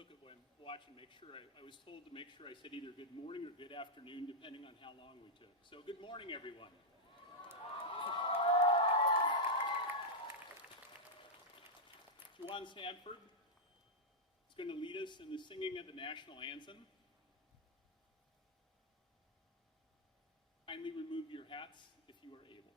look at watch and make sure. I was told to make sure I said either good morning or good afternoon, depending on how long we took. So good morning, everyone. Juwan Sanford is going to lead us in the singing of the national anthem. Kindly remove your hats if you are able.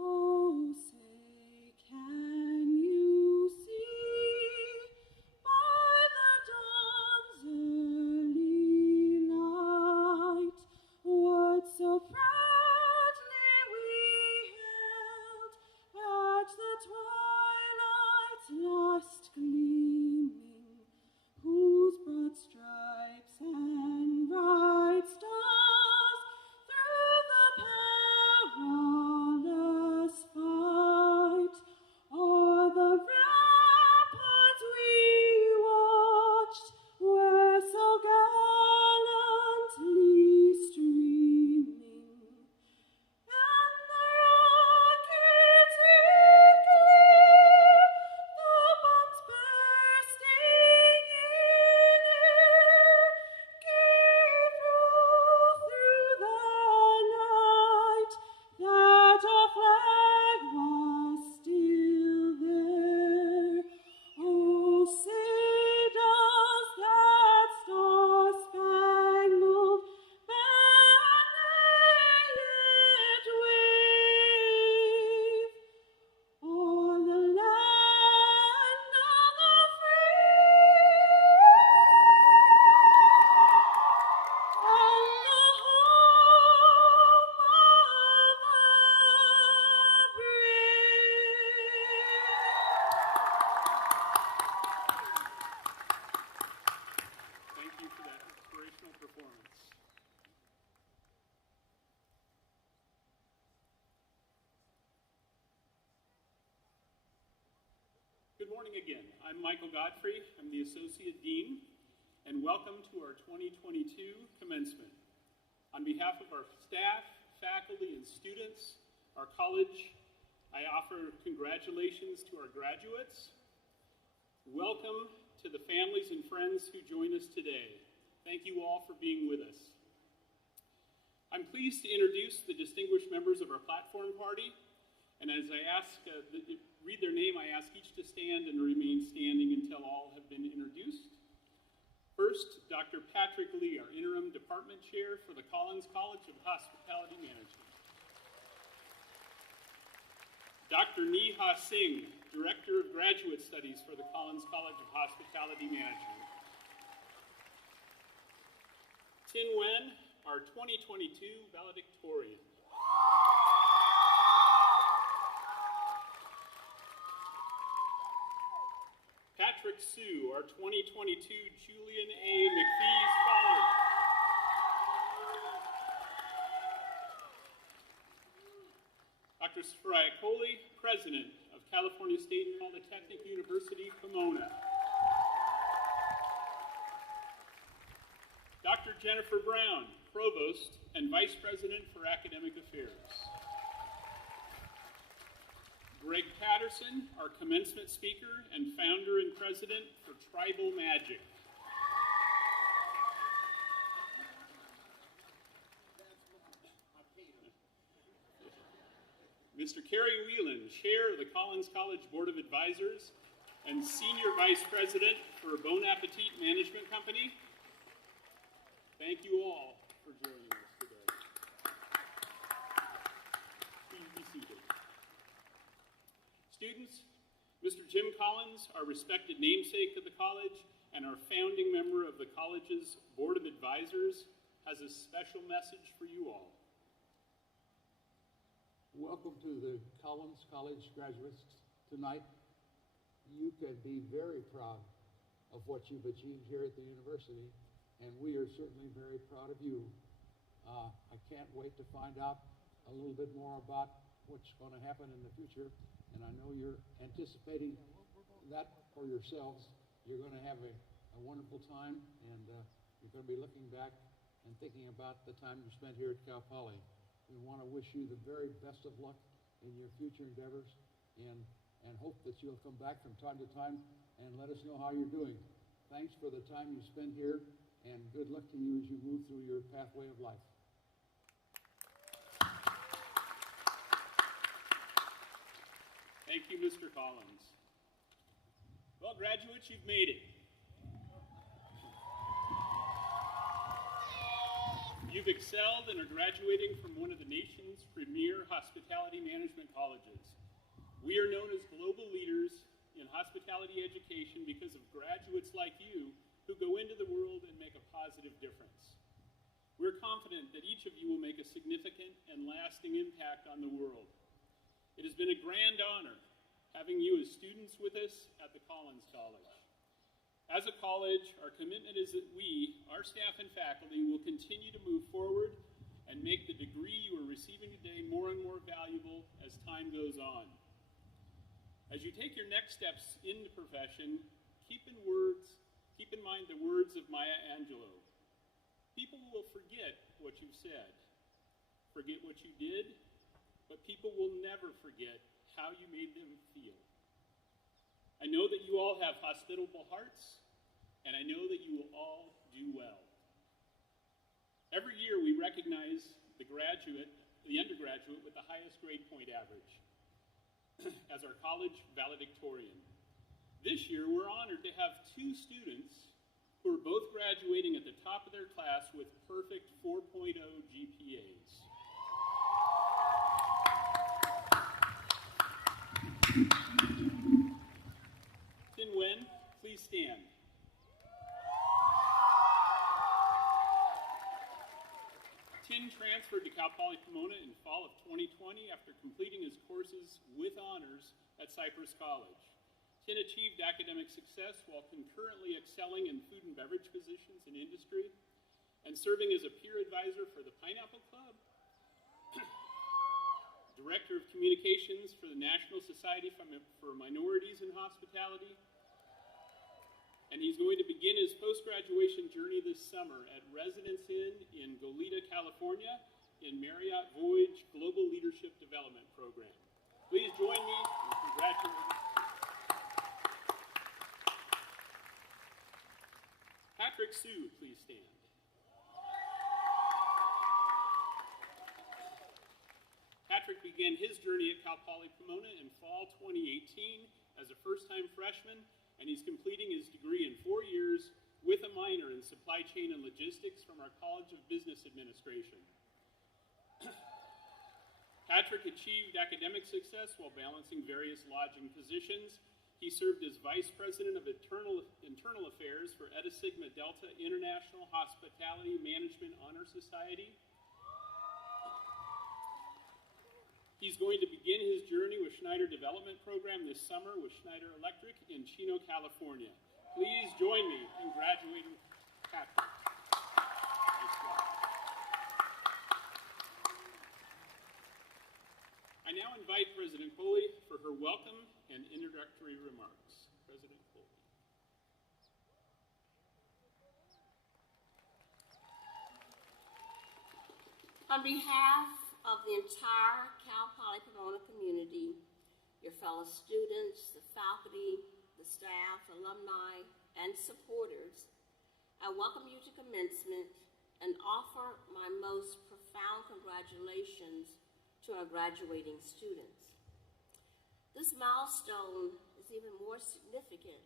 Oh, say, can you see by the dawn's early light what so proudly we held at the twilight's last gleaming, whose broad stripes and bright stars through the perilous fight o'er the ramparts we watched were so gallantly streaming, and the rockets did clear the bombs bursting in air, gave proof through the night that our flag was still there. Oh, say does that star-spangled banner yet wave o'er the land of the free and the home of the brave? Thank you for that inspirational performance. Good morning again. I'm Michael Godfrey. I'm the Associate Dean, and welcome to our 2022 commencement. On behalf of our staff, faculty, and students, our college, I offer congratulations to our graduates. Welcome to the families and friends who join us today. Thank you all for being with us. I'm pleased to introduce the distinguished members of our platform party, and as I read their name, I ask each to stand and remain standing until all have been introduced. First, Dr. Patrick Lee, our interim department chair for the Collins College of Hospitality Management. Dr. Neha Singh, Director of Graduate Studies for the Collins College of Hospitality Management. Tin Wen, our 2022 Valedictorian. Patrick Sue, our 2022 Julian A. McPhee Scholar. Dr. Soraya Coley, President of California State Polytechnic University, Pomona. Dr. Jennifer Brown, Provost and Vice President for Academic Affairs. Greg Patterson, our commencement speaker and founder and president for Tribal Magic. Mr. Kerry Whelan, Chair of the Collins College Board of Advisors and Senior Vice President for Bon Appetit Management Company. Thank you all for joining us today. Please be seated. Students, Mr. Jim Collins, our respected namesake of the college and our founding member of the college's Board of Advisors, has a special message for you all. Welcome to the Collins College graduates tonight. You can be very proud of what you've achieved here at the university, and we are certainly very proud of you. I can't wait to find out a little bit more about what's going to happen in the future, and I know you're anticipating that for yourselves. You're going to have a wonderful time, and you're going to be looking back and thinking about the time you spent here at Cal Poly. We want to wish you the very best of luck in your future endeavors, and hope that you'll come back from time to time and let us know how you're doing. Thanks for the time you spend here, and good luck to you as you move through your pathway of life. Thank you, Mr. Collins. Well, graduates, you've made it. You've excelled and are graduating from one of the nation's premier hospitality management colleges. We are known as global leaders in hospitality education because of graduates like you who go into the world and make a positive difference. We're confident that each of you will make a significant and lasting impact on the world. It has been a grand honor having you as students with us at the Collins College. As a college, our commitment is that we, our staff and faculty, will continue to move forward and make the degree you are receiving today more and more valuable as time goes on. As you take your next steps in the profession, keep in mind the words of Maya Angelou. People will forget what you've said, forget what you did, but people will never forget how you made them feel. I know that you all have hospitable hearts, and I know that you will all do well. Every year we recognize the undergraduate with the highest grade point average as our college valedictorian. This year we're honored to have two students who are both graduating at the top of their class with perfect 4.0 GPAs. Tin Wen, please stand. Tin transferred to Cal Poly Pomona in fall of 2020 after completing his courses with honors at Cypress College. Tin achieved academic success while concurrently excelling in food and beverage positions in industry and serving as a peer advisor for the Pineapple Club, Director of Communications for the National Society for Minorities in Hospitality, and he's going to begin his post-graduation journey this summer at Residence Inn in Goleta, California, in Marriott Voyage Global Leadership Development Program. Please join me in congratulating Patrick Sue, please stand. Patrick began his journey at Cal Poly Pomona in fall 2018 as a first-time freshman, and he's completing his degree in 4 years with a minor in supply chain and logistics from our College of Business Administration. Patrick achieved academic success while balancing various lodging positions. He served as Vice President of Internal Affairs for Eta Sigma Delta International Hospitality Management Honor Society. He's going to begin his journey with Schneider Development Program this summer with Schneider Electric in Chino, California. Please join me in graduating Patrick. I now invite President Coley for her welcome and introductory remarks. President Coley. On behalf of the entire Cal Poly Pomona community, your fellow students, the faculty, the staff, alumni, and supporters, I welcome you to commencement and offer my most profound congratulations to our graduating students. This milestone is even more significant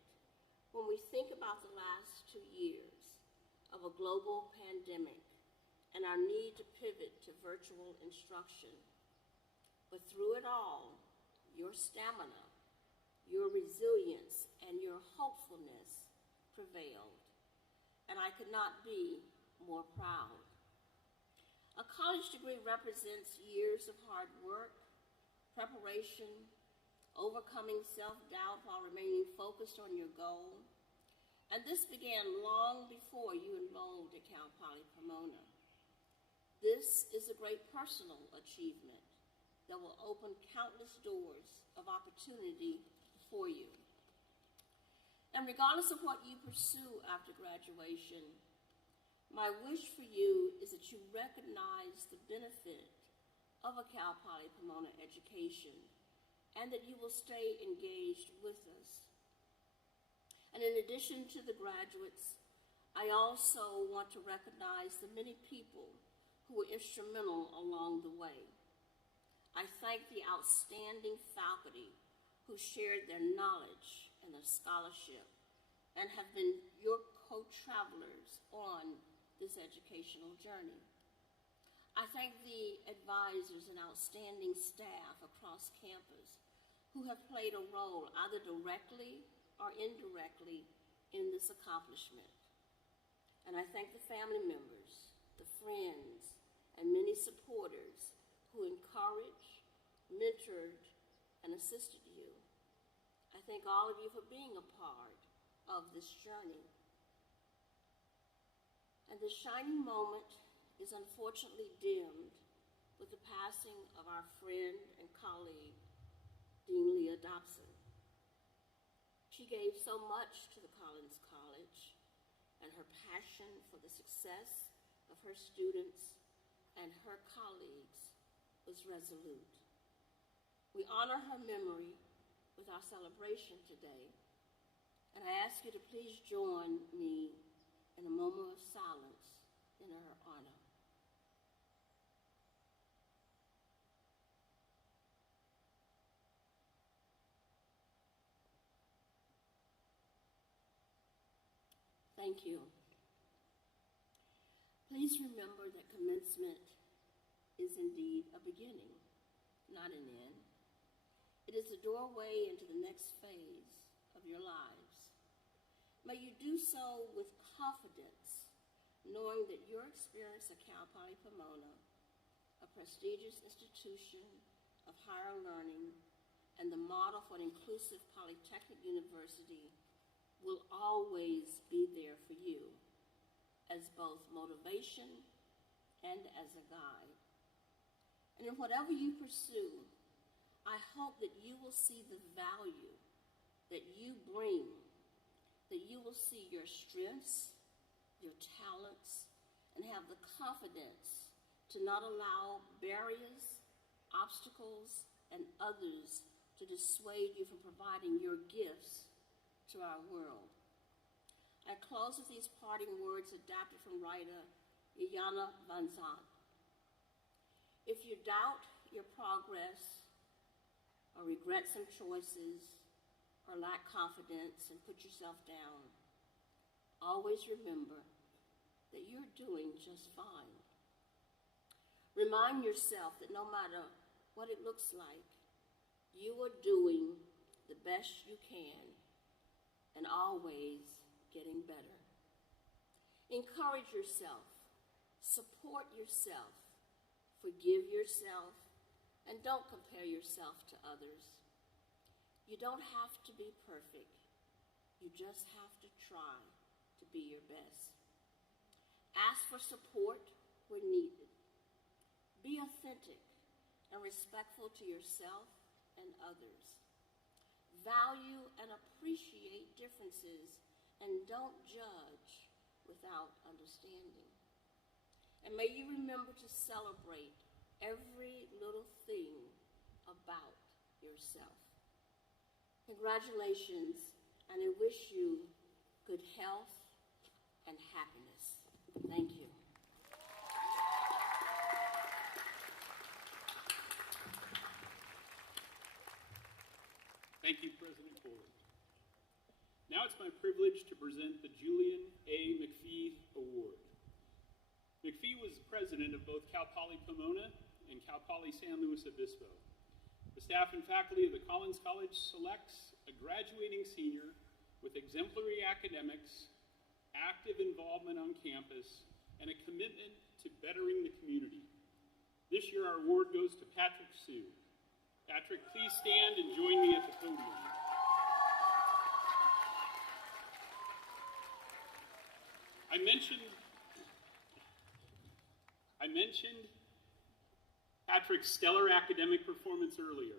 when we think about the last 2 years of a global pandemic and our need to pivot to virtual instruction. But through it all, your stamina, your resilience, and your hopefulness prevailed, and I could not be more proud. A college degree represents years of hard work, preparation, overcoming self-doubt while remaining focused on your goal, and this began long before you enrolled at Cal Poly Pomona. This is a great personal achievement that will open countless doors of opportunity for you. And regardless of what you pursue after graduation, my wish for you is that you recognize the benefit of a Cal Poly Pomona education and that you will stay engaged with us. And in addition to the graduates, I also want to recognize the many people who were instrumental along the way. I thank the outstanding faculty who shared their knowledge and their scholarship and have been your co-travelers on this educational journey. I thank the advisors and outstanding staff across campus who have played a role either directly or indirectly in this accomplishment. And I thank the family members, the friends, and many supporters who encouraged, mentored, and assisted you. I thank all of you for being a part of this journey. And this shining moment is unfortunately dimmed with the passing of our friend and colleague, Dean Leah Dobson. She gave so much to the Collins College, and her passion for the success of her students and her colleagues was resolute. We honor her memory with our celebration today, and I ask you to please join me in a moment of silence in her honor. Thank you. Please remember that commencement is indeed a beginning, not an end. It is the doorway into the next phase of your lives. May you do so with confidence, knowing that your experience at Cal Poly Pomona, a prestigious institution of higher learning and the model for an inclusive polytechnic university, will always be there for you as both motivation and as a guide. And in whatever you pursue, I hope that you will see the value that you bring, that you will see your strengths, your talents, and have the confidence to not allow barriers, obstacles, and others to dissuade you from providing your gifts to our world. I close with these parting words adapted from writer Iyanla Vanzant. If you doubt your progress or regret some choices or lack confidence and put yourself down, always remember that you're doing just fine. Remind yourself that no matter what it looks like, you are doing the best you can and always getting better. Encourage yourself, support yourself, forgive yourself, and don't compare yourself to others. You don't have to be perfect. You just have to try to be your best. Ask for support where needed. Be authentic and respectful to yourself and others. Value and appreciate differences and don't judge without understanding. And may you remember to celebrate every little thing about yourself. Congratulations, and I wish you good health and happiness. Thank you. Thank you, President Coolidge. Now it's my privilege to present the Julian A. McPhee Award. McPhee was president of both Cal Poly Pomona and Cal Poly San Luis Obispo. The staff and faculty of the Collins College selects a graduating senior with exemplary academics, active involvement on campus, and a commitment to bettering the community. This year our award goes to Patrick Sue. Patrick, please stand and join me at the podium. I mentioned Patrick's stellar academic performance earlier.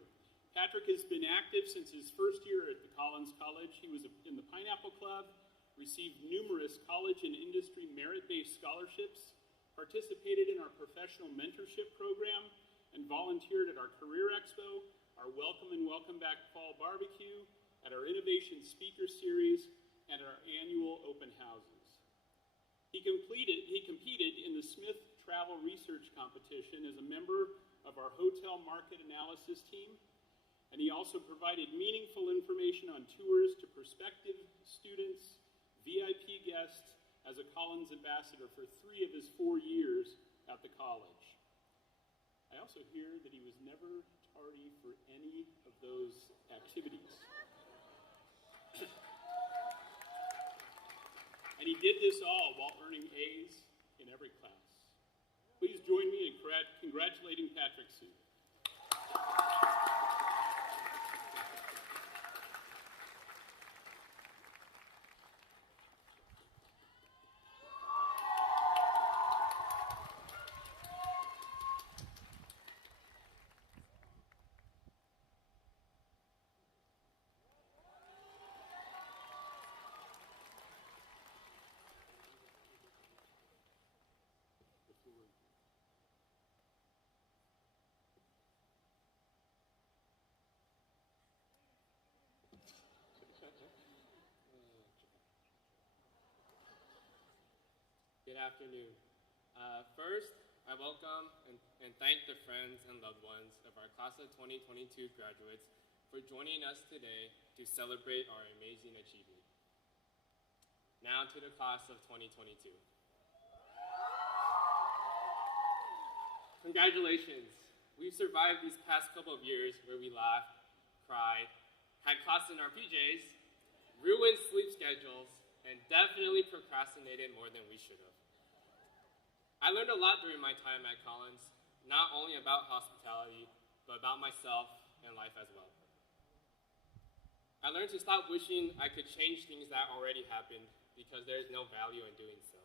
Patrick has been active since his first year at the Collins College. He was in the Pineapple Club, received numerous college and industry merit-based scholarships, participated in our professional mentorship program, and volunteered at our Career Expo, our Welcome and Welcome Back Fall Barbecue, at our Innovation Speaker Series, and our annual open houses. He competed in the Smith Travel Research Competition as a member of our hotel market analysis team, and he also provided meaningful information on tours to prospective students, VIP guests, as a Collins ambassador for 3 of his 4 years at the college. I also hear that he was never tardy for any of those activities. And he did this all while earning A's in every class. Please join me in congratulating Patrick Sue. Good afternoon. First, I welcome and thank the friends and loved ones of our class of 2022 graduates for joining us today to celebrate our amazing achievement. Now to the class of 2022. Congratulations. We've survived these past couple of years where we laughed, cried, had class in our PJs, ruined sleep schedules, and definitely procrastinated more than we should have. I learned a lot during my time at Collins, not only about hospitality, but about myself and life as well. I learned to stop wishing I could change things that already happened because there is no value in doing so.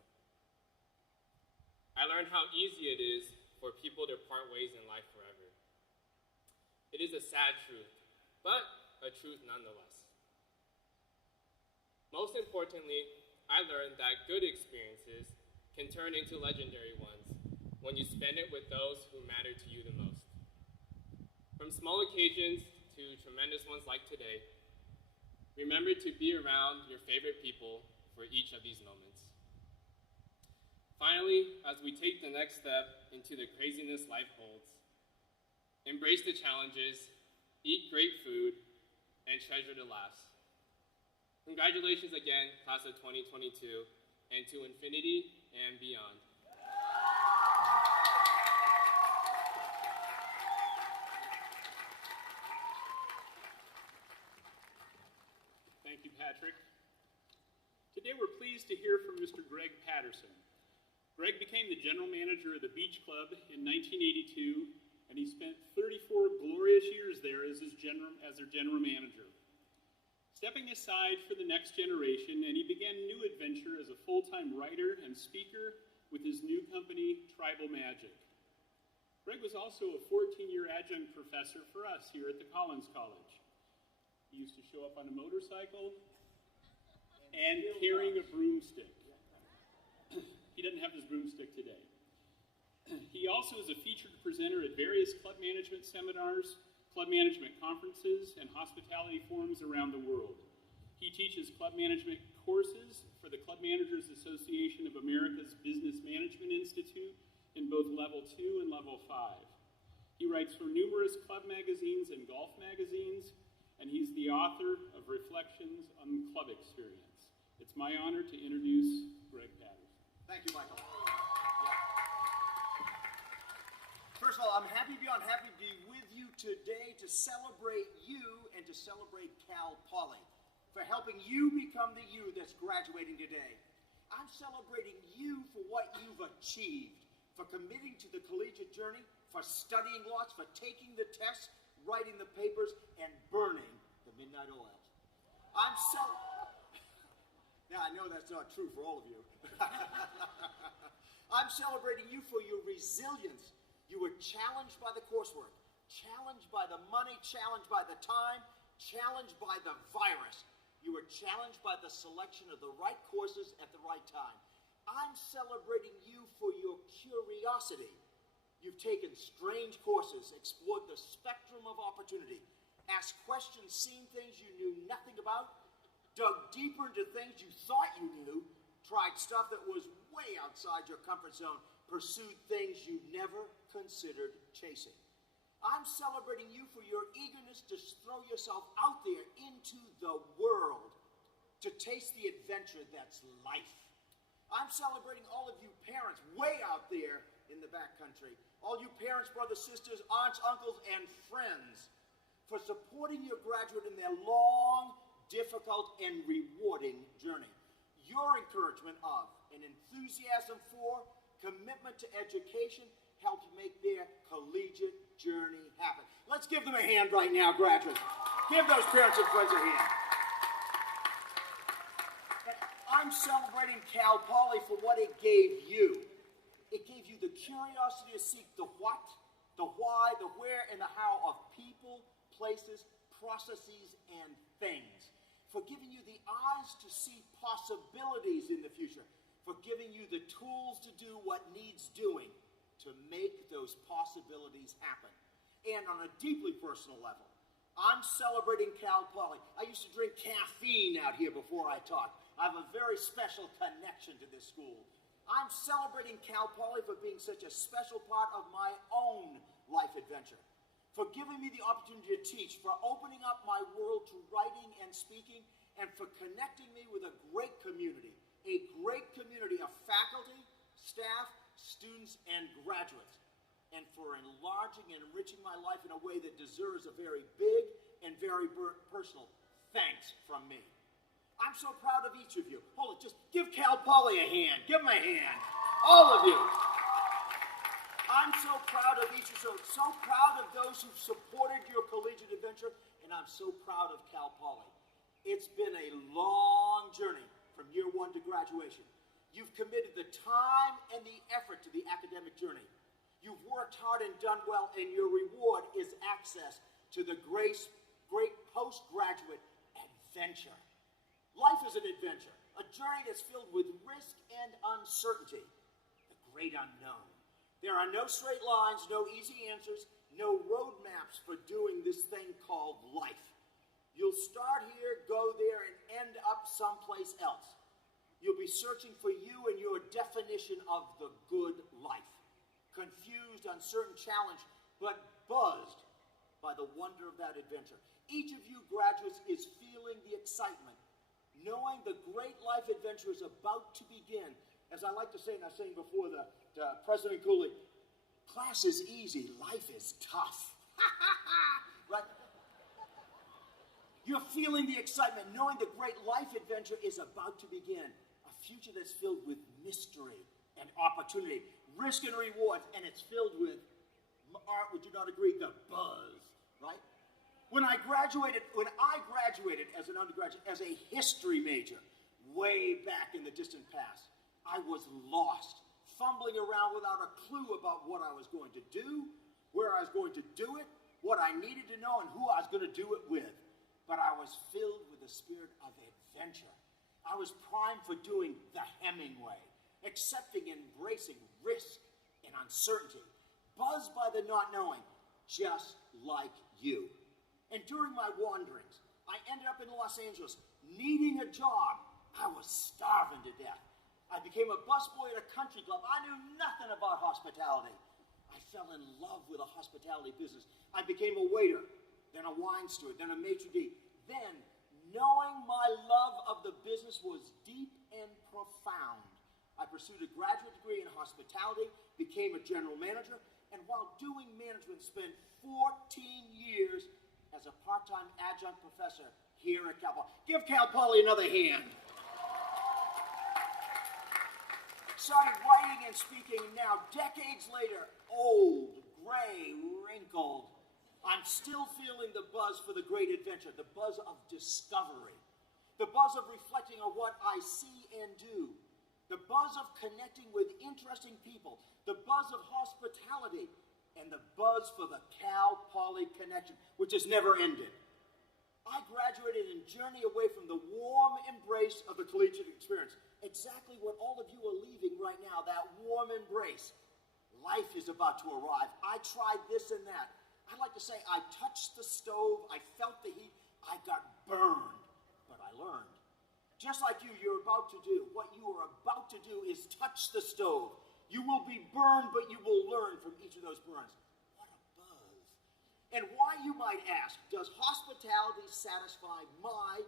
I learned how easy it is for people to part ways in life forever. It is a sad truth, but a truth nonetheless. Most importantly, I learned that good experiences can turn into legendary ones when you spend it with those who matter to you the most. From small occasions to tremendous ones like today, remember to be around your favorite people for each of these moments. Finally, as we take the next step into the craziness life holds, embrace the challenges, eat great food, and treasure the laughs. Congratulations again, class of 2022, and to infinity and beyond. Thank you, Patrick. Today we're pleased to hear from Mr. Greg Patterson. Greg became the general manager of the Beach Club in 1982, and he spent 34 glorious years there as their general manager. Stepping aside for the next generation, and he began a new adventure as a full-time writer and speaker with his new company, Tribal Magic. Greg was also a 14-year adjunct professor for us here at the Collins College. He used to show up on a motorcycle and carrying a broomstick. He doesn't have his broomstick today. He also is a featured presenter at various club management seminars, club management conferences, and hospitality forums around the world. He teaches club management courses for the Club Managers Association of America's Business Management Institute in both Level 2 and Level 5. He writes for numerous club magazines and golf magazines, and he's the author of Reflections on Club Experience. It's my honor to introduce Greg Patterson. Thank you, Michael. First of all, I'm happy to be with you today to celebrate you and to celebrate Cal Poly for helping you become the you that's graduating today. I'm celebrating you for what you've achieved, for committing to the collegiate journey, for studying lots, for taking the tests, writing the papers, and burning the midnight oil. Now, I know that's not true for all of you. I'm celebrating you for your resilience. You were challenged by the coursework, challenged by the money, challenged by the time, challenged by the virus. You were challenged by the selection of the right courses at the right time. I'm celebrating you for your curiosity. You've taken strange courses, explored the spectrum of opportunity, asked questions, seen things you knew nothing about, dug deeper into things you thought you knew, tried stuff that was way outside your comfort zone, pursued things you never considered chasing. I'm celebrating you for your eagerness to throw yourself out there into the world, to taste the adventure that's life. I'm celebrating all of you parents way out there in the backcountry, all you parents, brothers, sisters, aunts, uncles, and friends, for supporting your graduate in their long, difficult, and rewarding journey. Your encouragement of and enthusiasm for, commitment to education helped make their collegiate journey happen. Let's give them a hand right now, graduates. Give those parents and friends a hand. I'm celebrating Cal Poly for what it gave you. It gave you the curiosity to seek the what, the why, the where, and the how of people, places, processes, and things. For giving you the eyes to see possibilities in the future. For giving you the tools to do what needs doing to make those possibilities happen. And on a deeply personal level, I'm celebrating Cal Poly. I used to drink caffeine out here before I taught. I have a very special connection to this school. I'm celebrating Cal Poly for being such a special part of my own life adventure. For giving me the opportunity to teach, for opening up my world to writing and speaking, and for connecting me with a great community of faculty, staff, students, and graduates, and for enlarging and enriching my life in a way that deserves a very big and very personal thanks from me. I'm so proud of each of you. Hold it, just give Cal Poly a hand. Give him a hand. All of you. I'm so proud of each of you. So proud of those who've supported your collegiate adventure, and I'm so proud of Cal Poly. It's been a long journey from year one to graduation. You've committed the time and the effort to the academic journey. You've worked hard and done well, and your reward is access to the great postgraduate adventure. Life is an adventure, a journey that's filled with risk and uncertainty, the great unknown. There are no straight lines, no easy answers, no roadmaps for doing this thing called life. You'll start here, go there, and end up someplace else. You'll be searching for you and your definition of the good life. Confused, uncertain, challenged, but buzzed by the wonder of that adventure. Each of you graduates is feeling the excitement, knowing the great life adventure is about to begin. As I like to say, and I was saying before the President Cooley, class is easy, life is tough. Right? You're feeling the excitement, knowing the great life adventure is about to begin. A future that's filled with mystery and opportunity, risk and reward, and it's filled with, Art, would you not agree, the buzz, right? When I graduated as an undergraduate, as a history major, way back in the distant past, I was lost, fumbling around without a clue about what I was going to do, where I was going to do it, what I needed to know, and who I was going to do it with. But I was filled with the spirit of adventure. I was primed for doing the Hemingway, accepting and embracing risk and uncertainty, buzzed by the not knowing, just like you. And during my wanderings, I ended up in Los Angeles, needing a job. I was starving to death. I became a busboy at a country club. I knew nothing about hospitality. I fell in love with the hospitality business. I became a waiter, then a wine steward, then a maitre d'. Then, knowing my love of the business was deep and profound, I pursued a graduate degree in hospitality, became a general manager, and while doing management, spent 14 years as a part-time adjunct professor here at Cal Poly. Give Cal Poly another hand. Started writing and speaking, and now, decades later, old, gray, wrinkled, I'm still feeling the buzz for the great adventure, the buzz of discovery, the buzz of reflecting on what I see and do, the buzz of connecting with interesting people, the buzz of hospitality, and the buzz for the Cal-Poly connection, which has never ended. I graduated and journey away from the warm embrace of the collegiate experience. Exactly what all of you are leaving right now, that warm embrace. Life is about to arrive. I tried this and that. I'd like to say I touched the stove, I felt the heat, I got burned, but I learned. Just like you're about to do. What you are about to do is touch the stove. You will be burned, but you will learn from each of those burns. What a buzz. And why, you might ask, does hospitality satisfy my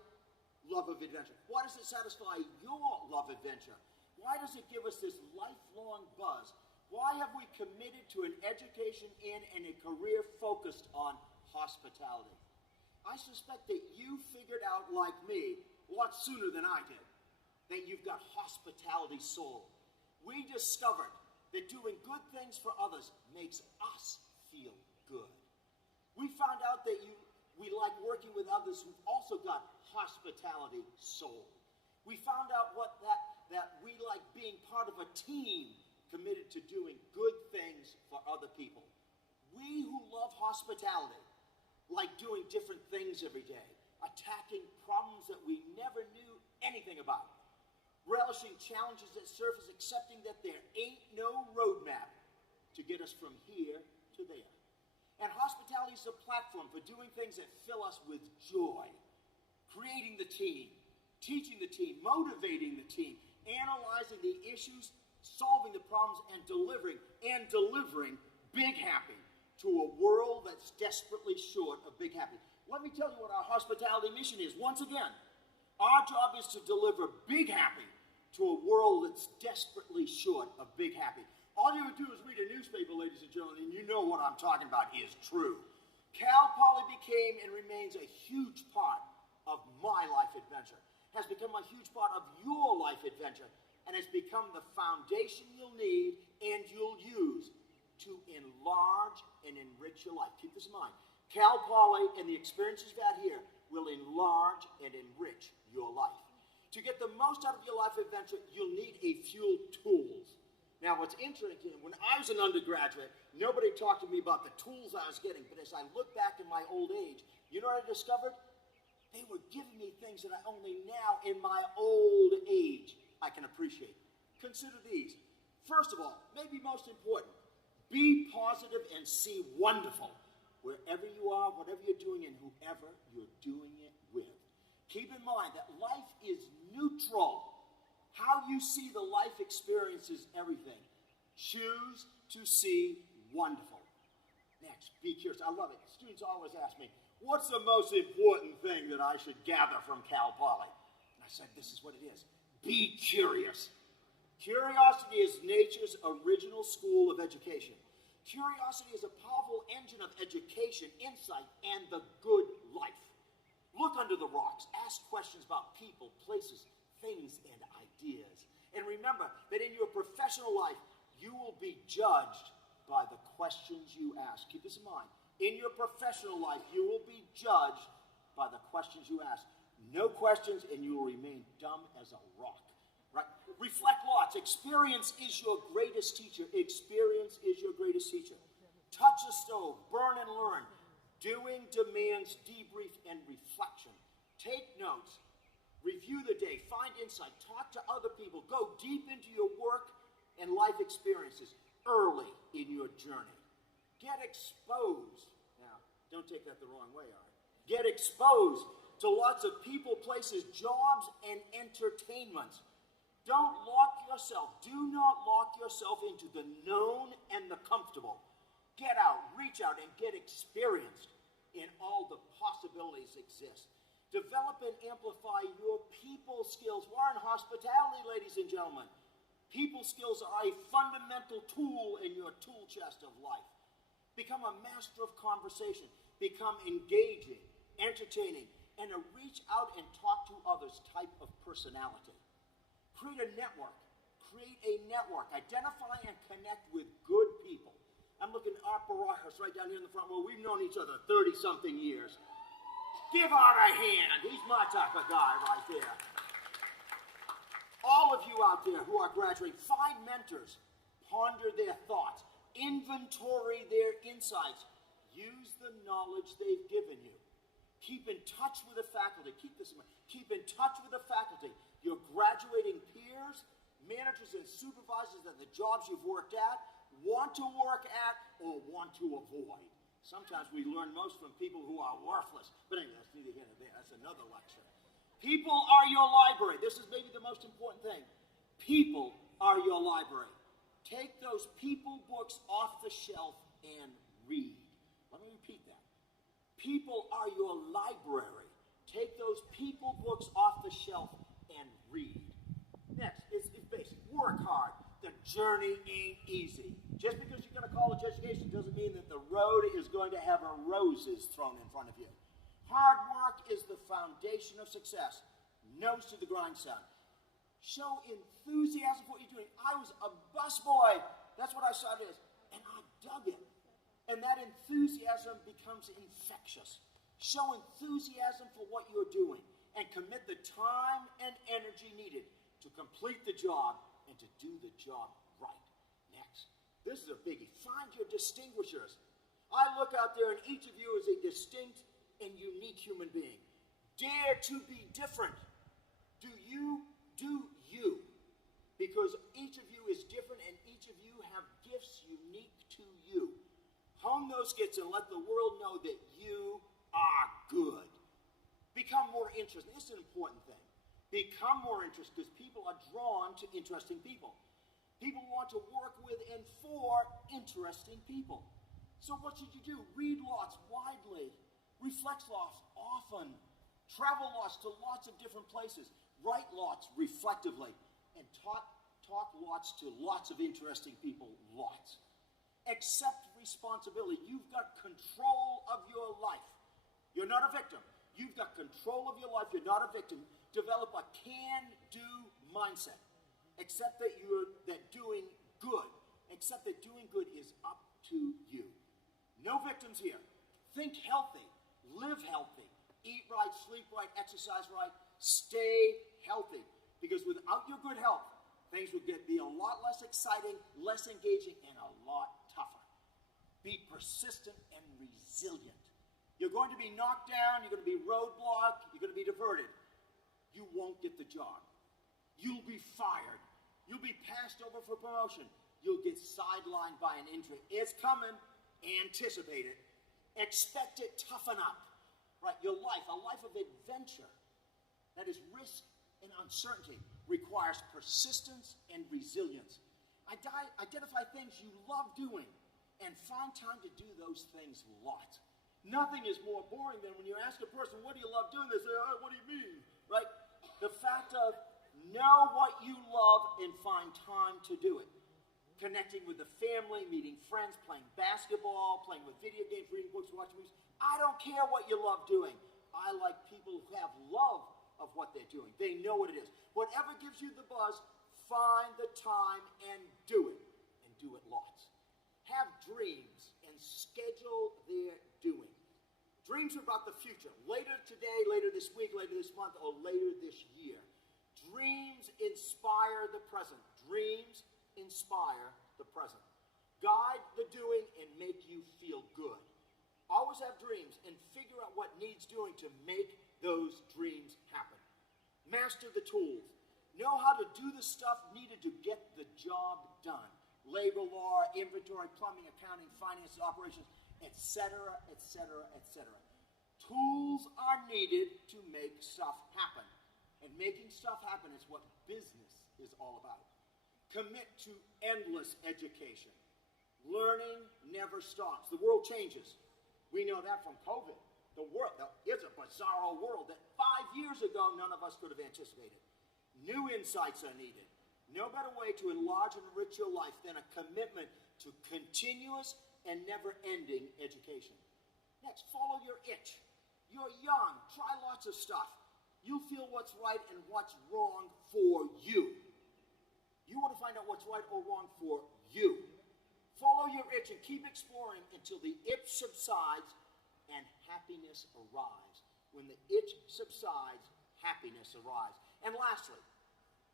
love of adventure? Why does it satisfy your love of adventure? Why does it give us this lifelong buzz? Why have we committed to an education in and a career focused on hospitality? I suspect that you figured out, like me, a lot sooner than I did, that you've got hospitality soul. We discovered that doing good things for others makes us feel good. We found out that we like working with others who've also got hospitality soul. We found out that we like being part of a team committed to doing good things for other people. We who love hospitality like doing different things every day, attacking problems that we never knew anything about, relishing challenges that surface, accepting that there ain't no roadmap to get us from here to there. And hospitality is a platform for doing things that fill us with joy, creating the team, teaching the team, motivating the team, analyzing the issues, solving the problems, and delivering big happy to a world that's desperately short of big happy. Let me tell you what our hospitality mission is. Once again, our job is to deliver big happy to a world that's desperately short of big happy. All you would do is read a newspaper, ladies and gentlemen, and you know what I'm talking about is true. Cal Poly became and remains a huge part of my life adventure, has become a huge part of your life adventure, and has become the foundation you'll need and you'll use to enlarge and enrich your life. Keep this in mind. Cal Poly and the experiences you've had here will enlarge and enrich your life. To get the most out of your life adventure, you'll need a few tools. Now, what's interesting, when I was an undergraduate, nobody talked to me about the tools I was getting, but as I look back in my old age, you know what I discovered? They were giving me things that I only now, in my old age, I can appreciate. Consider these. First of all, maybe most important, be positive and see wonderful wherever you are, whatever you're doing, and whoever you're doing it with. Keep in mind that life is neutral. How you see the life experience is everything. Choose to see wonderful. Next, be curious. I love it. Students always ask me, what's the most important thing that I should gather from Cal Poly? And I said, this is what it is. Be curious. Curiosity is nature's original school of education. Curiosity is a powerful engine of education, insight, and the good life. Look under the rocks. Ask questions about people, places, things, and ideas. And remember that in your professional life, you will be judged by the questions you ask. Keep this in mind. In your professional life, you will be judged by the questions you ask. No questions, and you will remain dumb as a rock. Right? Reflect lots. Experience is your greatest teacher. Experience is your greatest teacher. Touch a stove. Burn and learn. Doing demands debrief and reflection. Take notes. Review the day. Find insight. Talk to other people. Go deep into your work and life experiences early in your journey. Get exposed. Now, don't take that the wrong way, all right? Get exposed to lots of people, places, jobs, and entertainments. Don't lock yourself. Do not lock yourself into the known and the comfortable. Get out, reach out, and get experienced in all the possibilities exist. Develop and amplify your people skills. We're in hospitality, ladies and gentlemen. People skills are a fundamental tool in your tool chest of life. Become a master of conversation. Become engaging, entertaining, and a reach out and talk to others type of personality. Create a network. Create a network. Identify and connect with good people. I'm looking at Art Barajas right down here in the front row. We've known each other 30-something years. Give Art a hand. He's my type of guy right there. All of you out there who are graduating, find mentors. Ponder their thoughts. Invest inventory their insights. Use the knowledge they've given you. Keep in touch with the faculty. Keep this in mind. Keep in touch with the faculty. Your graduating peers, managers, and supervisors at the jobs you've worked at, want to work at, or want to avoid. Sometimes we learn most from people who are worthless. But anyway, that's neither here nor there. That's another lecture. People are your library. This is maybe the most important thing. People are your library. Take those people books off the shelf and read. Let me repeat that. People are your library. Take those people books off the shelf and read. Next, it's basic. Work hard. The journey ain't easy. Just because you got a college education doesn't mean that the road is going to have roses thrown in front of you. Hard work is the foundation of success. Nose to the grindstone. Show enthusiasm for what you're doing. I was a busboy. That's what I started as. And I dug it. And that enthusiasm becomes infectious. Show enthusiasm for what you're doing and commit the time and energy needed to complete the job and to do the job right. Next, this is a biggie. Find your distinguishers. I look out there and each of you is a distinct and unique human being. Dare to be different. Do you. Because each of you is different and each of you have gifts unique to you. Hone those gifts and let the world know that you are good. Become more interesting. This is an important thing. Become more interesting because people are drawn to interesting people. People want to work with and for interesting people. So what should you do? Read lots widely. Reflect lots often. Travel lots to lots of different places. Write lots reflectively. And talk lots to lots of interesting people lots. Accept responsibility. You've got control of your life. You're not a victim. You've got control of your life. You're not a victim. Develop a can-do mindset. Accept that doing good. Accept that doing good is up to you. No victims here. Think healthy. Live healthy. Eat right, sleep right, exercise right. Stay healthy. Because without your good health, things would be a lot less exciting, less engaging, and a lot tougher. Be persistent and resilient. You're going to be knocked down, you're going to be roadblocked, you're going to be diverted. You won't get the job. You'll be fired. You'll be passed over for promotion. You'll get sidelined by an injury. It's coming. Anticipate it. Expect it. Toughen up. Right? Your life, a life of adventure, that is risk and uncertainty, requires persistence and resilience. Identify things you love doing and find time to do those things lots. Nothing is more boring than when you ask a person, what do you love doing? They say, oh, what do you mean? Right? The fact of know what you love and find time to do it. Connecting with the family, meeting friends, playing basketball, playing with video games, reading books, watching movies. I don't care what you love doing. I like people who have love of what they're doing. They know what it is. Whatever gives you the buzz, find the time and do it. And do it lots. Have dreams and schedule their doing. Dreams are about the future. Later today, later this week, later this month, or later this year. Dreams inspire the present. Dreams inspire the present. Guide the doing and make you feel good. Always have dreams and figure out what needs doing to make those dreams happen. Master the tools. Know how to do the stuff needed to get the job done. Labor law, inventory, plumbing, accounting, finance, operations, etc., etc., etc. Tools are needed to make stuff happen. And making stuff happen is what business is all about. Commit to endless education. Learning never stops. The world changes. We know that from COVID. The world is a bizarro world that 5 years ago none of us could have anticipated. New insights are needed. No better way to enlarge and enrich your life than a commitment to continuous and never-ending education. Next, follow your itch. You're young. Try lots of stuff. You'll feel what's right and what's wrong for you. You want to find out what's right or wrong for you. Follow your itch and keep exploring until the itch subsides and happiness arrives. When the itch subsides, happiness arrives. And lastly,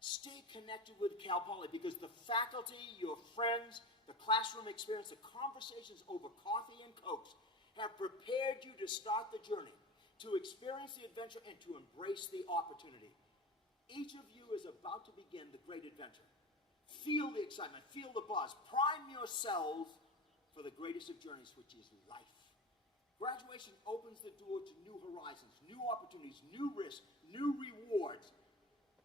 stay connected with Cal Poly because the faculty, your friends, the classroom experience, the conversations over coffee and Cokes have prepared you to start the journey, to experience the adventure, and to embrace the opportunity. Each of you is about to begin the great adventure. Feel the excitement, feel the buzz, prime yourselves for the greatest of journeys, which is life. Graduation opens the door to new horizons, new opportunities, new risks, new rewards.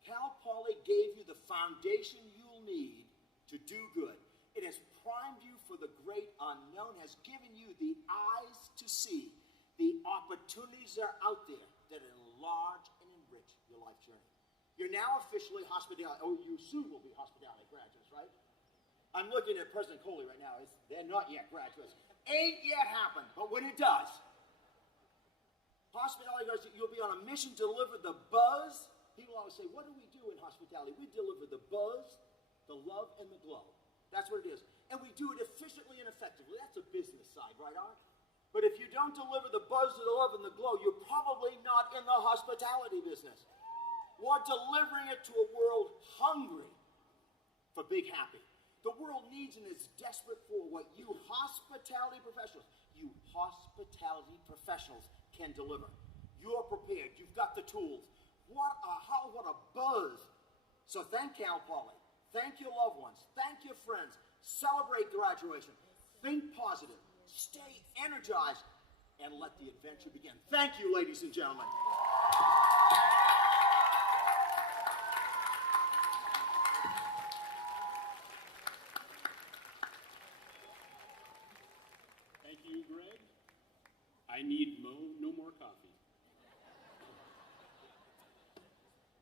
Cal Poly gave you the foundation you'll need to do good. It has primed you for the great unknown, has given you the eyes to see the opportunities that are out there that enlarge and enrich your life journey. You're now officially hospitality, or you soon will be hospitality graduates, right? I'm looking at President Coley right now. They're not yet graduates. Ain't yet happened, but when it does, hospitality graduates, you'll be on a mission to deliver the buzz. People always say, what do we do in hospitality? We deliver the buzz, the love, and the glow. That's what it is. And we do it efficiently and effectively. That's a business side, right, Art? But if you don't deliver the buzz, the love, and the glow, you're probably not in the hospitality business. We're delivering it to a world hungry for big happy. The world needs and is desperate for what you hospitality professionals can deliver. You're prepared. You've got the tools. What a buzz. So thank Cal Poly. Thank your loved ones. Thank your friends. Celebrate graduation. Think positive. Stay energized. And let the adventure begin. Thank you, ladies and gentlemen. Thank you, Greg. I need no more coffee.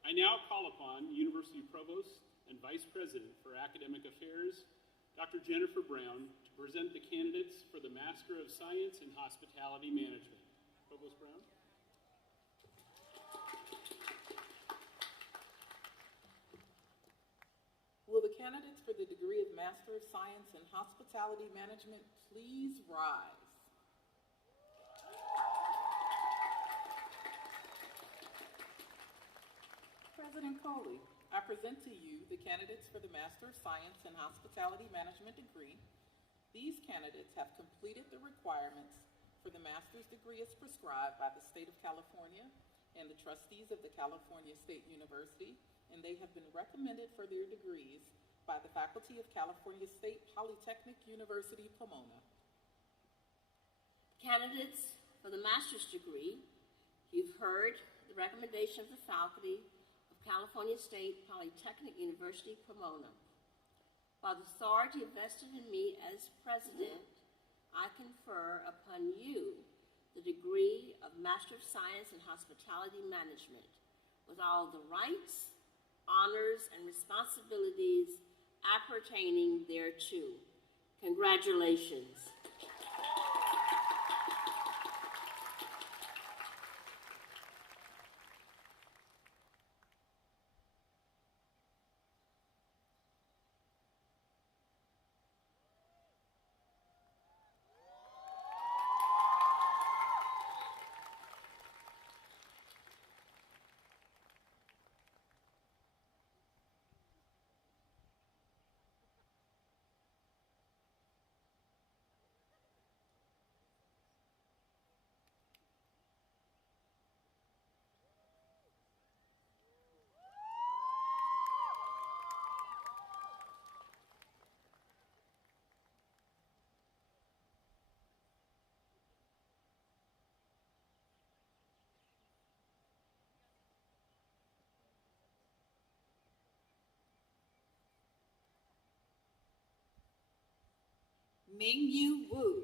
I now call upon University Provost and Vice President for Academic Affairs, Dr. Jennifer Brown, to present the candidates for the Master of Science in Hospitality Management. Provost Brown. Will the candidates for the degree of Master of Science in Hospitality Management please rise? President Coley, I present to you the candidates for the Master of Science in Hospitality Management degree. These candidates have completed the requirements for the master's degree as prescribed by the state of California and the trustees of the California State University, and they have been recommended for their degrees by the faculty of California State Polytechnic University, Pomona. Candidates for the master's degree, you've heard the recommendation of the faculty of California State Polytechnic University, Pomona. By the authority vested in me as president, I confer upon you the degree of Master of Science in Hospitality Management with all the rights, honors, and responsibilities appertaining thereto. Congratulations. Ming Yu Wu.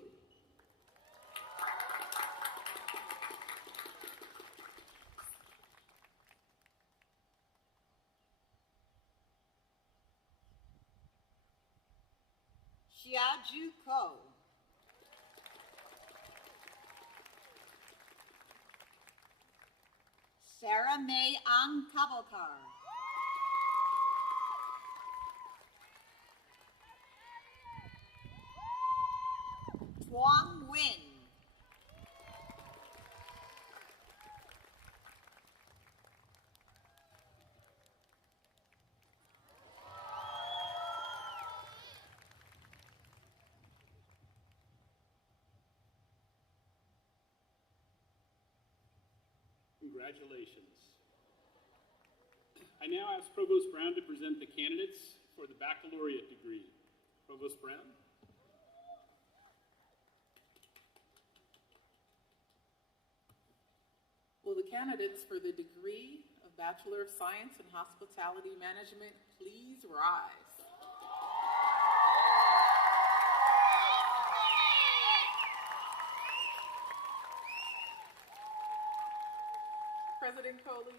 Xiaju Ko. Sarah May Ang Kavalkar. Wang Win. Congratulations. I now ask Provost Brown to present the candidates for the baccalaureate degree. Provost Brown. Will the candidates for the degree of Bachelor of Science in Hospitality Management please rise? President Coley,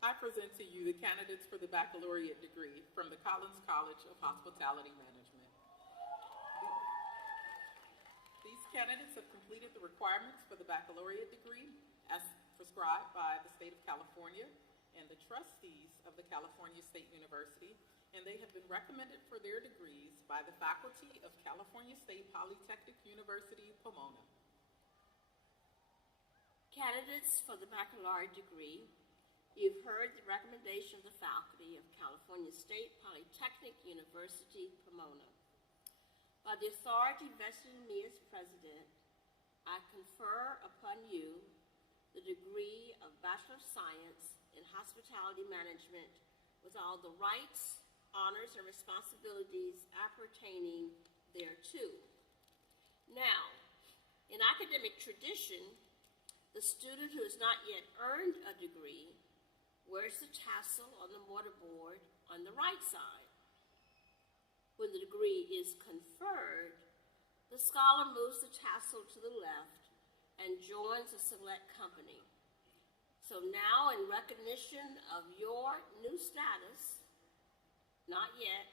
I present to you the candidates for the baccalaureate degree from the Collins College of Hospitality Management. These candidates have completed the requirements for the baccalaureate degree as prescribed by the state of California and the trustees of the California State University, and they have been recommended for their degrees by the faculty of California State Polytechnic University, Pomona. Candidates for the baccalaureate degree, you've heard the recommendation of the faculty of California State Polytechnic University, Pomona. By the authority vested in me as president, I confer upon you the degree of Bachelor of Science in Hospitality Management with all the rights, honors, and responsibilities appertaining thereto. Now, in academic tradition, the student who has not yet earned a degree wears the tassel on the mortarboard on the right side. When the degree is conferred, the scholar moves the tassel to the left and joins a select company. So now, in recognition of your new status, not yet,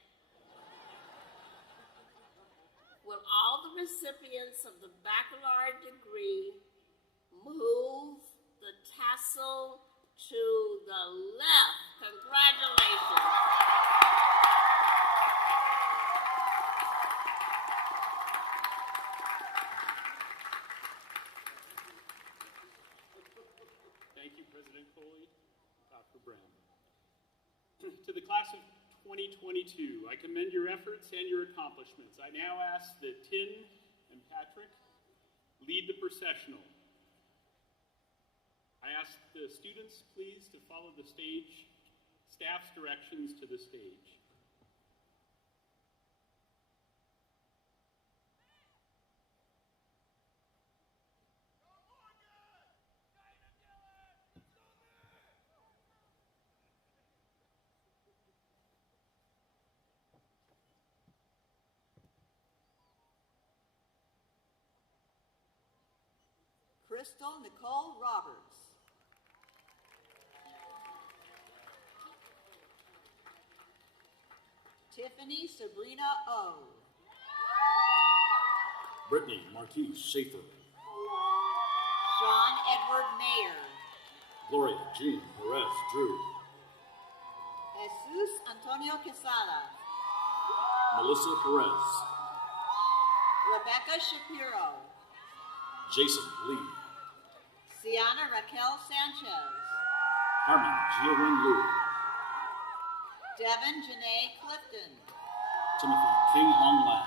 will all the recipients of the baccalaureate degree move the tassel to the left? Congratulations. Thank you, President Coley, Dr. Brown. To the class of 2022, I commend your efforts and your accomplishments. I now ask that Tin and Patrick lead the processional. I ask the students, please, to follow the staff's directions to the stage. Crystal Nicole Roberts. Tiffany Sabrina O. Brittany Marquise Schaefer. Sean Edward Mayer. Gloria Jean Perez Drew. Jesus Antonio Quesada. Melissa Perez. Rebecca Shapiro. Jason Lee. Sienna Raquel Sanchez. Carmen Jiawen Liu. Devin Janae Clifton. Timothy King Hong Lam.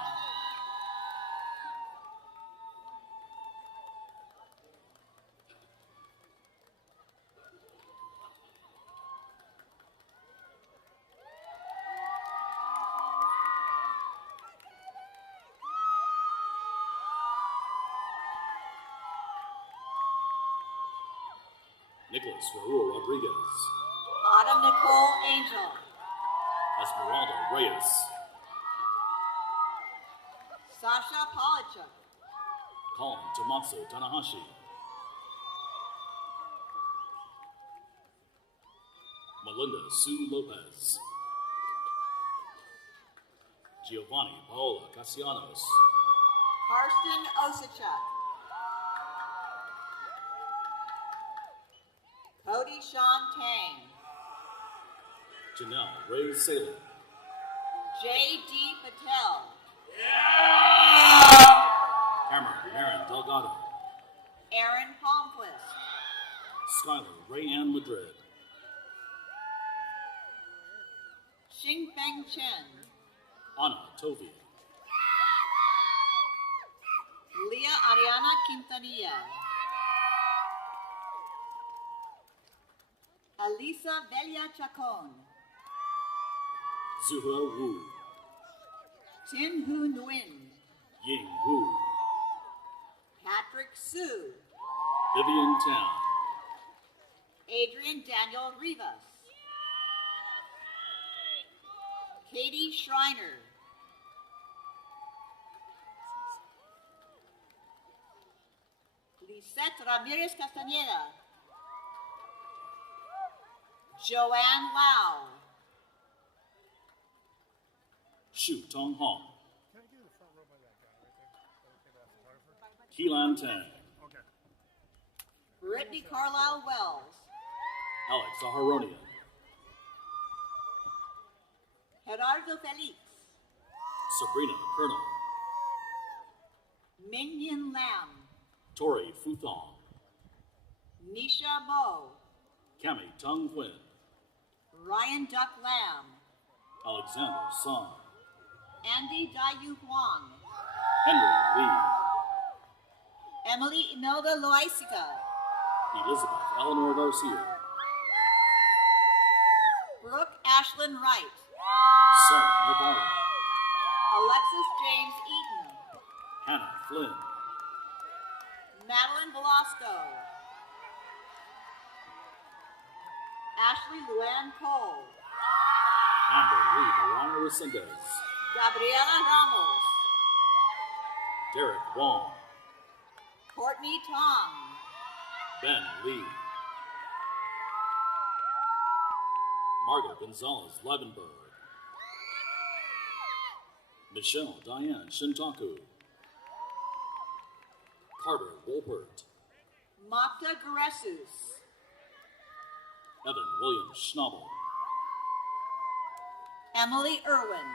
Nicholas Raul Rodriguez. Autumn Nicole Angel. Esmeralda Reyes. Sasha Polachuk. Colin Tomatsu Tanahashi. Melinda Sue Lopez. Giovanni Paola Cassianos. Karsten Osachuk. Cody Sean Tang. Janelle Ray Salem. J.D. Patel. Cameron Marin Delgado. Aaron Palmquist. Skylar Rayanne Madrid. Xingfeng Chen. Anna Tovia. Leah Ariana Quintanilla. Alisa Velia Chacon. Zuhe Wu, Tin Hu Nguyen. Ying Wu, Patrick Su. Vivian Tan, Adrian Daniel Rivas. Katie Schreiner. Lisette Ramirez Castaneda. Joanne Lau. Shu Tong Hong, Keelan Tang, Brittany Carlisle Wells. Alex Aharonia, Gerardo Felix. Sabrina Colonel, Mingyin Lam. Tori Futhong, Nisha Mo. Cami Tung Nguyen, Ryan Duck Lam. Alexander Song, Andy Dayu Huang. Henry Emily Imelda Loaiziga. Lee, Elizabeth Eleanor Garcia, Brooke Ashlyn Wright. Sarah Navarro, Alexis James Eaton. Hannah Flynn, Madeline Velasco. Ashley Luann Cole. Amber Lee Verona Resendez, Gabriela Ramos. Derek Wong, Courtney Tong. Ben Lee, Margot Gonzalez Levenberg, Michelle Diane Shintaku, Carter Wolpert, Makta Garesus. Evan William Schnabel, Emily Irwin.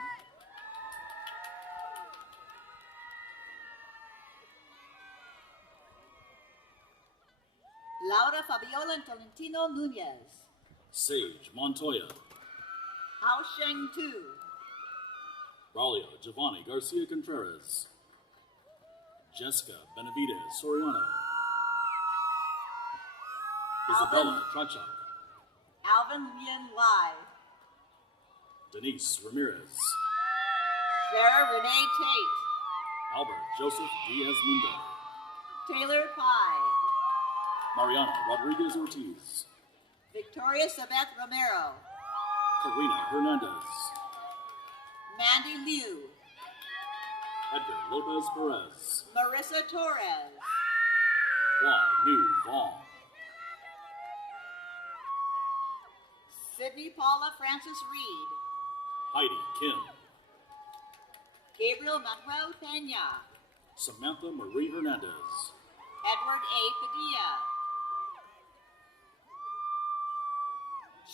Laura Fabiola Tolentino Nunez. Sage Montoya, Hao Sheng Tu. Braulio Giovanni Garcia Contreras, Jessica Benavides Soriano, Isabella Trachak, Alvin Lien Lai. Denise Ramirez, Sarah Renee Tate. Albert Joseph Diaz Mundo, Taylor Pye. Mariana Rodriguez Ortiz, Victoria Sabeth Romero. Karina Hernandez, Mandy Liu. Edgar Lopez Perez, Marissa Torres. Wai Nu Vong, Sydney Paula Francis Reed. Heidi Kim, Gabriel Manuel Pena. Samantha Marie Hernandez, Edward A. Padilla.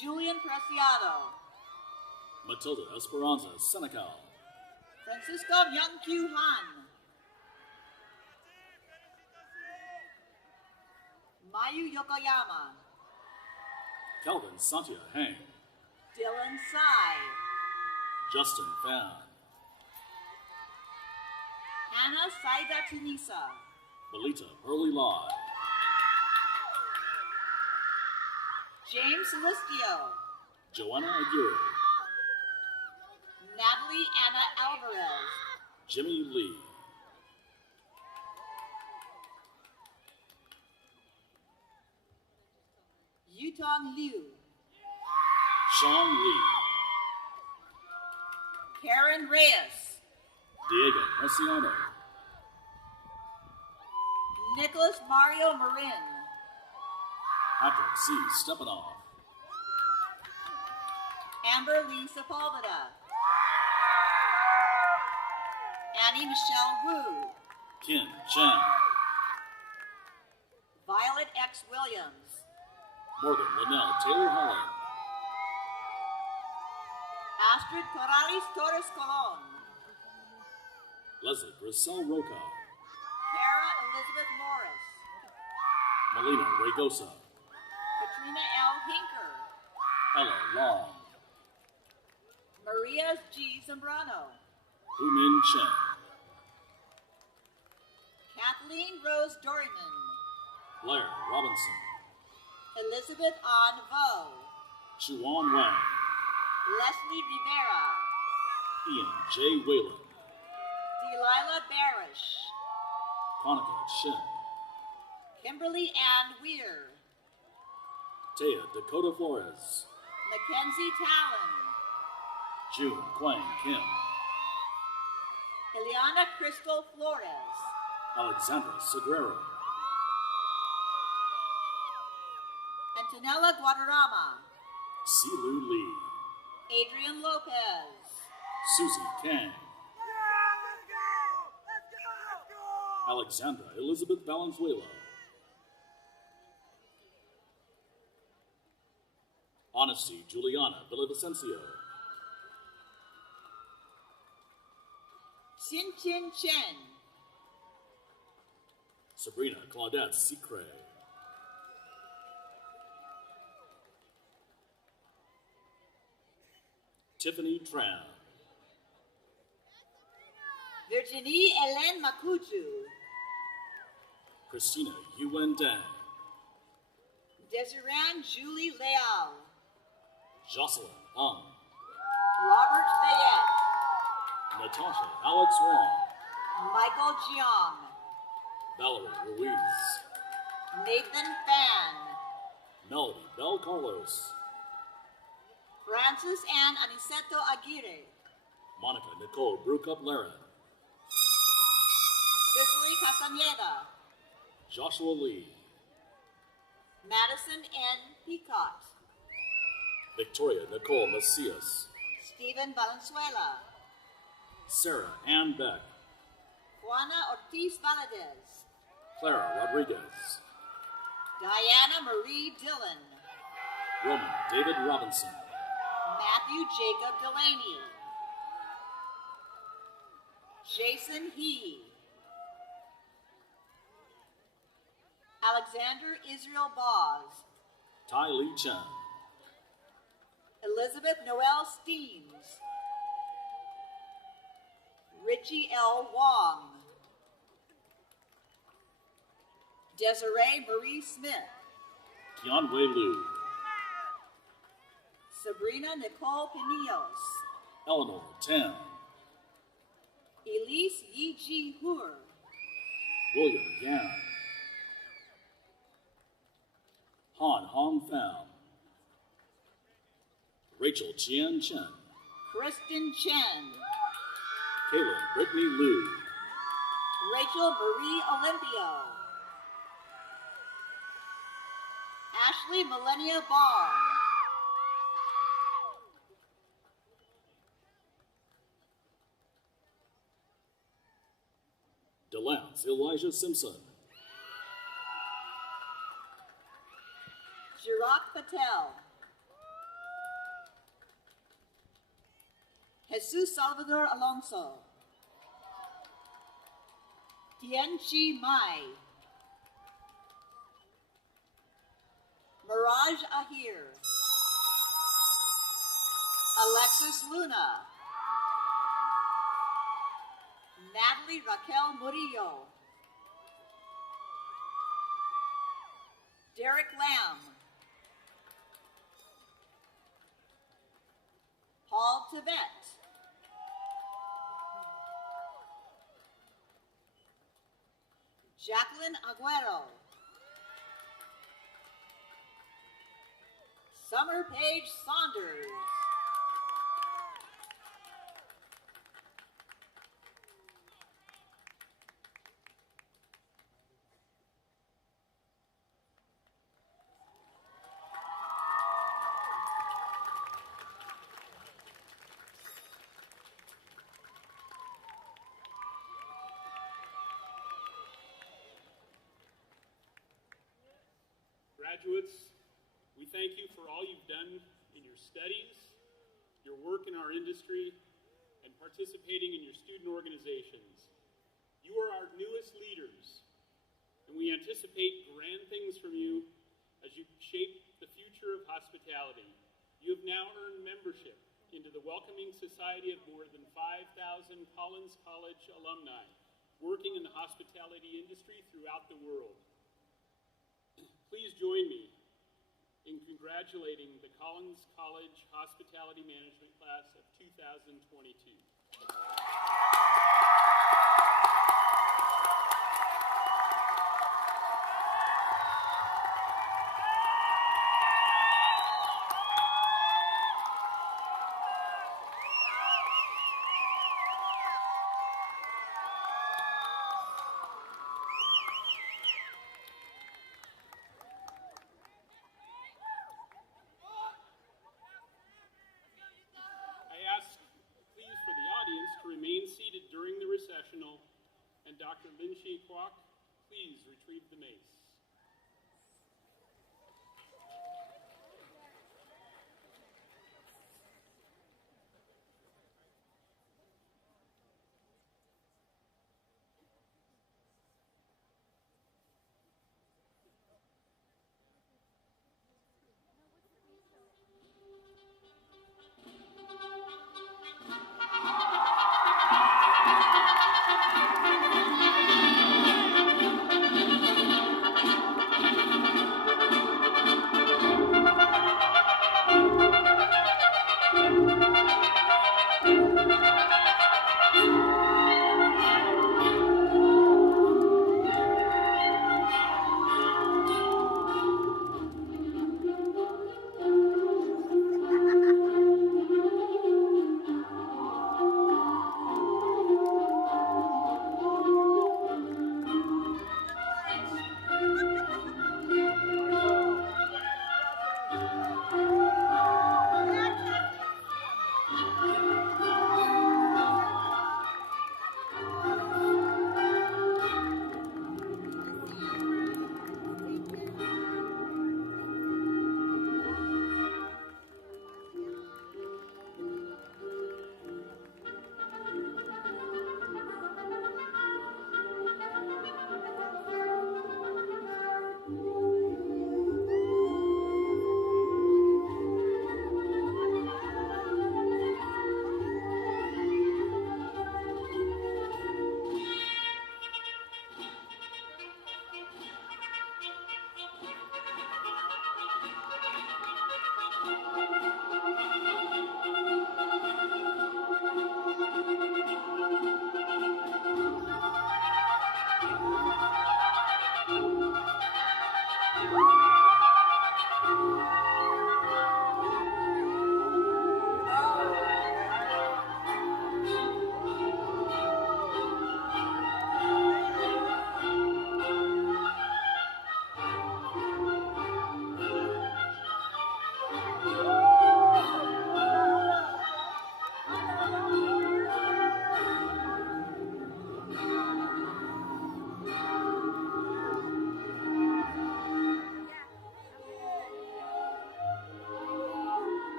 Julian Preciado. Matilda Esperanza Senecal, Francisco Myung Kyu Han. Mayu Yokoyama. Calvin Santia Hang, Dylan Tsai. Justin Fan, Hannah Saida Tunisa. Melita Burley Lai, James Celestio. Joanna Aguirre, Natalie Anna Alvarez. Jimmy Lee, Yutong Liu. Sean Lee, Karen Reyes. Diego Messiano, Nicholas Mario Marin. Patrick C. Stepanoff, Amber Lee Sepulveda. Annie Michelle Wu. Ken Chen, Violet X. Williams. Morgan Linnell Taylor Holland, Astrid Corrales Torres Colon. Leslie Grisel Roca, Kara Elizabeth Morris. Melina Regosa, Katrina L. Hinker. Ella Long, Maria G. Zambrano. Humin Chen, Kathleen Rose Doryman. Blair Robinson, Elizabeth An Vo. Chuan Wang, Leslie Rivera, Ian J. Whalen, Delilah Barish, Konica Shin, Kimberly Ann Weir, Taya Dakota Flores, Mackenzie Talon, June Quang Kim, Ileana Crystal Flores, Alexandra Segreiro, Antonella Guadarrama, Silu Lee, Adrian Lopez, Susie Kang, Alexandra Elizabeth Valenzuela, Honesty Juliana Villavicencio, Xin Chin Chen, Sabrina Claudette Secre, Tiffany Tran, Virginie Hélène Makuju, Christina Yuen Dang, Desiran Julie Leal, Jocelyn Ung, Robert Fayette, Natasha Alex Wong, Michael Jiang, Valerie Ruiz, Nathan Fan, Melody Bell Carlos, Francis Ann Aniceto Aguirre, Monica Nicole Brucup Laren, Cicely Castañeda, Joshua Lee, Madison N. Peacock, Victoria Nicole Macias, Stephen Valenzuela, Sarah Ann Beck, Juana Ortiz Valadez, Clara Rodriguez, Diana Marie Dillon, Roman David Robinson, Matthew Jacob Delaney, Jason He, Alexander Israel Boz, Ty Lee Chen, Elizabeth Noel Steams, Richie L. Wong, Desiree Marie Smith, Keonwei Liu, Sabrina Nicole Pinillos, Eleanor Tan, Elise Yi Ji Hur, William Yan, Han Hong Pham, Rachel Chien Chen, Kristen Chen, Kaylin Brittany Liu, Rachel Marie Olympio, Ashley Millennia Barr, DeLance Elijah Simpson, Chirag Patel, Jesus Salvador Alonso, Tianchi Mai, Mirage Ahir, Alexis Luna, Natalie Raquel Murillo, Derek Lamb, Paul Tibet, Jacqueline Aguero, Summer Page Saunders, Graduates, we thank you for all you've done in your studies, your work in our industry, and participating in your student organizations. You are our newest leaders, and we anticipate grand things from you as you shape the future of hospitality. You have now earned membership into the welcoming society of more than 5,000 Collins College alumni working in the hospitality industry throughout the world. Please join me in congratulating the Collins College Hospitality Management Class of 2022. Remain seated during the recessional, and Dr. Lin Shi Kwok, please retrieve the mace.